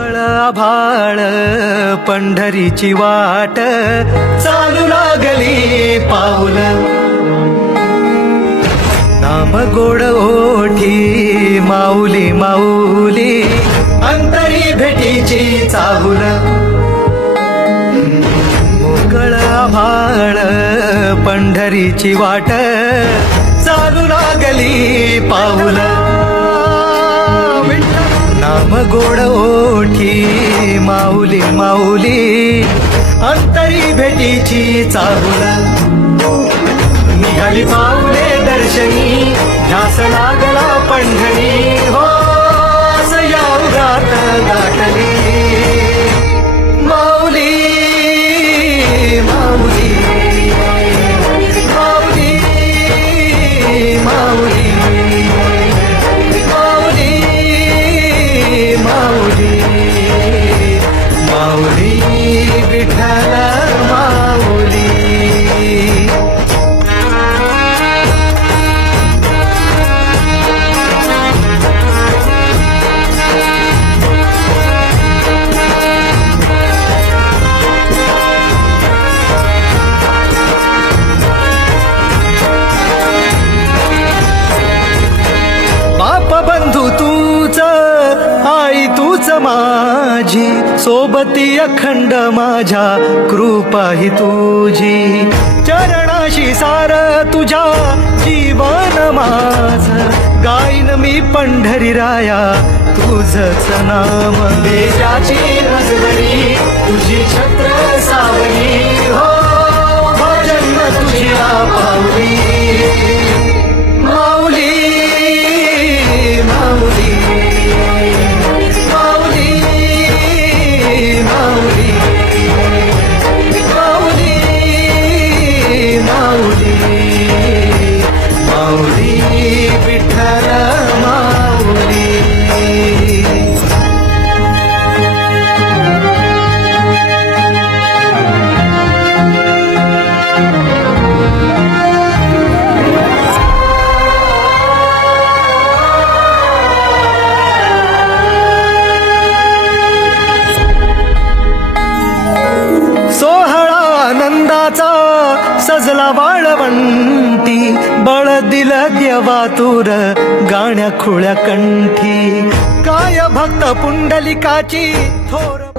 मोकळ आभाळ पंढरीची वाट चालू लागली पाऊल नाम गोड ओठी माऊली माऊली अंतरी भेटीची चाहुल मोकळ आभाळ पंढरीची वाट चालू लागली पाऊल नाम गोड ओठी माऊली माऊली अंतरी भेटीची चाहुल निघाली पाऊले दर्शनी ध्यास लागला पंढरी हो या उरात गाठली माऊली माऊली माऊली माऊली माऊली माऊली माऊली विठ्ठल माऊली बाप बंधू तूच आई तूच माझी सोबती अखंड माझ्या कृपा ही तुझी चरणाशी सार तुझ्या जीवन माझ गाईन मी पंढरी राया तुझच नाम देशाची नजरी तुझी छत्र सावली हो भजन तुझ्या पावली माऊली माऊली माऊली माऊली माऊली माऊली माऊली विठ्ठल माऊली आनंदाचा सजला वाळवंटी बळ दिलं देवातुर गाण्या खुळ्या कंठी काय भक्त पुंडलिकाची थोर